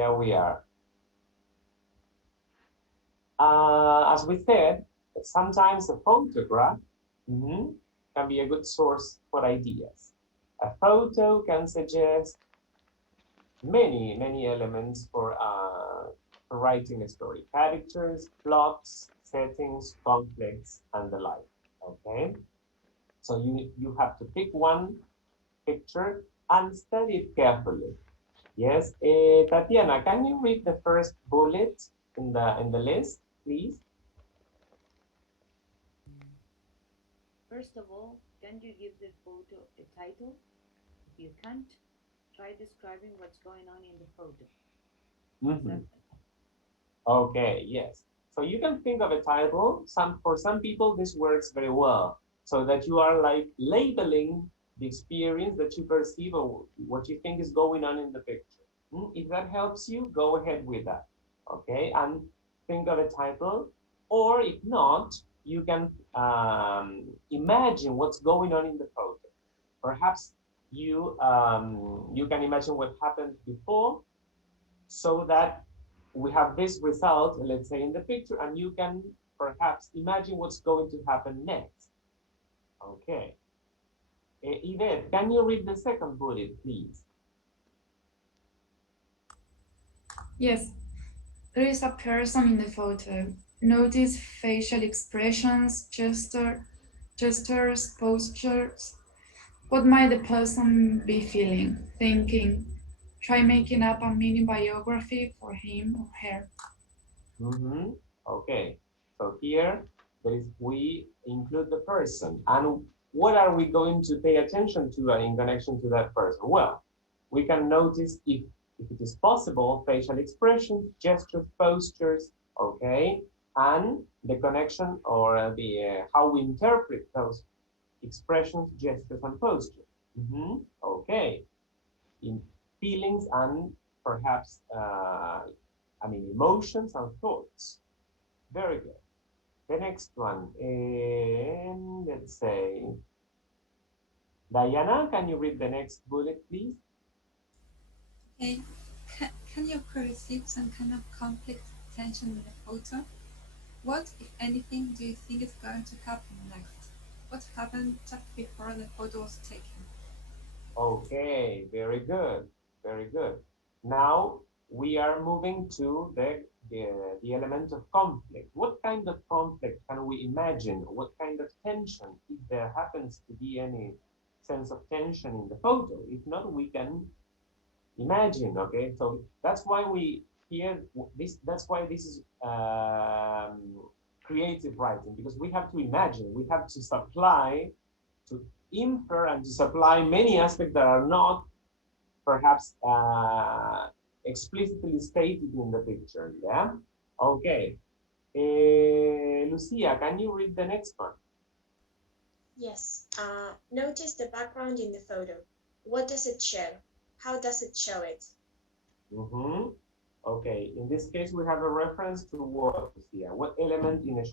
there we are. As we said, sometimes a photograph can be a good source for ideas. A photo can suggest many elements for writing a story. Characters, plots, settings, conflicts, and the like. Okay? So you have to pick one picture and study it carefully. Yes, Tatiana, can you read the first bullet in the list, please? First of all, can you give the photo a title? If you can't, try describing what's going on in the photo. Okay, yes. So you can think of a title. For some people, this works very well. So that you are like labeling the experience that you perceive or what you think is going on in the picture. If that helps you, go ahead with that. Okay, and think of a title. Or if not, you can imagine what's going on in the photo. Perhaps you can imagine what happened before, so that we have this result, let's say, in the picture, and you can perhaps imagine what's going to happen next. Okay. Yvette, can you read the second bullet, please? Yes, there is a person in the photo. Notice facial expressions, gestures, postures. What might the person be feeling, thinking? Try making up a mini biography for him or her. Okay, so here we include the person, and what are we going to pay attention to in connection to that person? Well, we can notice if it is possible, facial expressions, gestures, postures, okay, and the connection or the how we interpret those expressions, gestures, and postures. Okay, in feelings and perhaps emotions and thoughts. Very good. The next one, let's say, Diana, can you read the next bullet, please? Okay. Can you perceive some kind of conflict, tension in the photo? What, if anything, do you think is going to happen next? What happened just before the photo was taken? Okay, very good, very good. Now we are moving to the element of conflict. What kind of conflict can we imagine? What kind of tension, if there happens to be any sense of tension in the photo? If not, we can imagine. Okay, so that's why we here this. That's why this is creative writing, because we have to imagine. We have to supply, to infer, and to supply many aspects that are not perhaps explicitly stated in the picture. Yeah. Okay. Lucia, can you read the next one? Yes. Notice the background in the photo. What does it show? How does it show it? Okay. In this case, we have a reference to what, Lucia? What element in a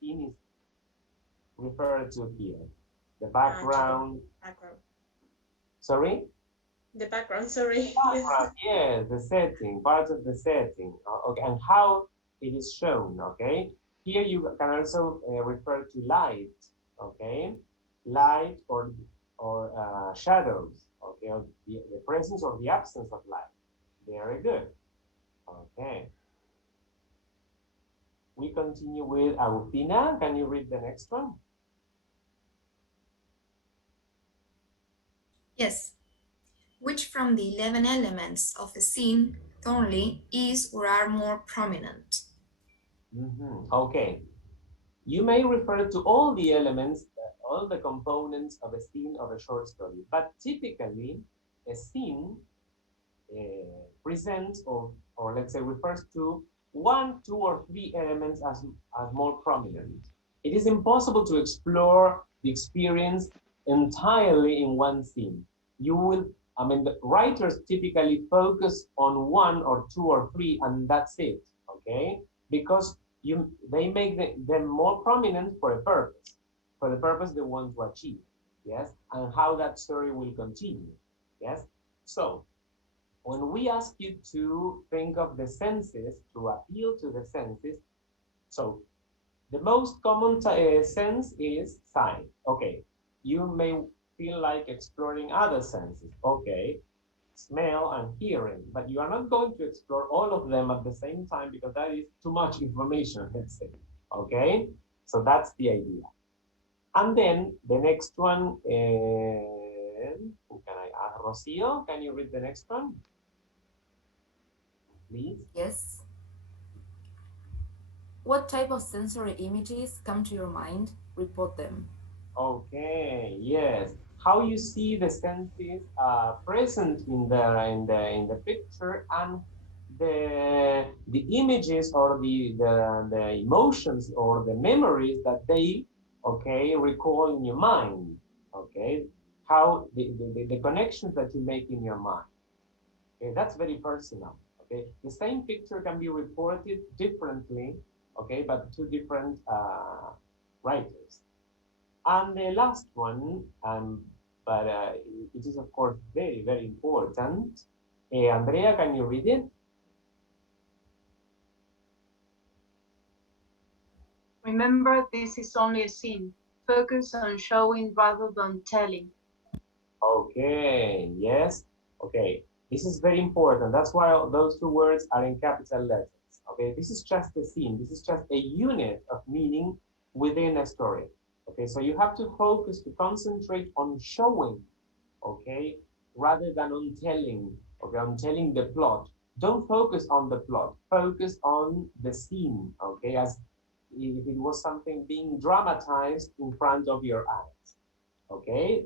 scene is referred to here? The background. Background. Sorry? The background, sorry. Background, yes, the setting, part of the setting. Okay, and how it is shown, okay? Here you can also refer to light, okay? Light or shadows, okay? Or the presence or the absence of light. Very good. Okay. We continue with Agustina. Can you read the next one? Yes. Which from the 11 elements of a scene currently is or are more prominent? Okay. You may refer to all the elements, all the components of a scene of a short story, but typically a scene presents or let's say refers to one, two, or three elements as more prominent. It is impossible to explore the experience entirely in one scene. You will, the writers typically focus on one or two or three, and that's it, okay? Because they make them more prominent for the purpose they want to achieve, yes, and how that story will continue, yes. So when we ask you to think of the senses, to appeal to the senses, so the most common sense is sight. Okay, you may feel like exploring other senses. Okay, smell and hearing, but you are not going to explore all of them at the same time because that is too much information, let's say. Okay, so that's the idea. And then the next one, who can I ask? Rocio, can you read the next one? Please. Yes. What type of sensory images come to your mind? Report them. Okay, yes. How you see the senses present in the picture and the images or the emotions or the memories that they recall in your mind. Okay, how the connections that you make in your mind. Okay, that's very personal. Okay, the same picture can be reported differently. Okay, but two different writers. And the last one, but it is of course very, very important. Andrea, can you read it? Remember, this is only a scene. Focus on showing rather than telling. Okay, yes. Okay, this is very important. That's why those two words are in capital letters. Okay, this is just a scene. This is just a unit of meaning within a story. Okay, so you have to focus to concentrate on showing, okay, rather than on telling, okay, on telling the plot. Don't focus on the plot, focus on the scene, okay, as if it was something being dramatized in front of your eyes, okay.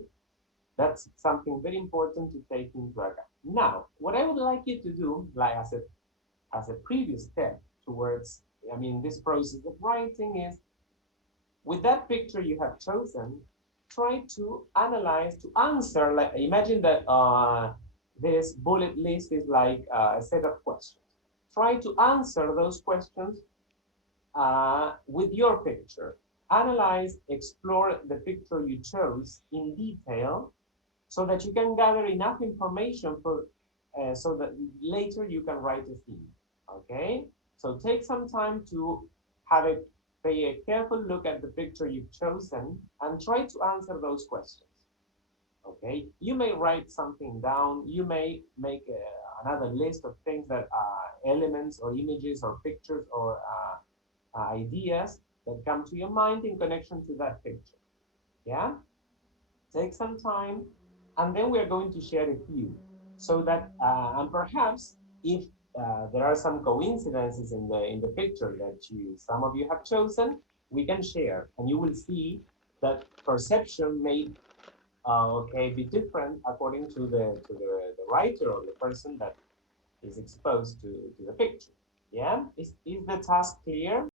That's something very important to take into account. Now, what I would like you to do, like as a previous step towards, I mean, this process of writing is, with that picture you have chosen, try to analyze, to answer, like imagine that this bullet list is like a set of questions. Try to answer those questions with your picture. Analyze, explore the picture you chose in detail so that you can gather enough information for so that later you can write a scene. Okay, so take some time to have a pay a careful look at the picture you've chosen and try to answer those questions. Okay, you may write something down, you may make another list of things that are elements or images or pictures or ideas that come to your mind in connection to that picture. Yeah, take some time, and then we're going to share a few so that and perhaps if there are some coincidences in the picture that you some of you have chosen, we can share, and you will see that perception may be different according to the writer or the person that is exposed to the picture. Yeah, is the task clear?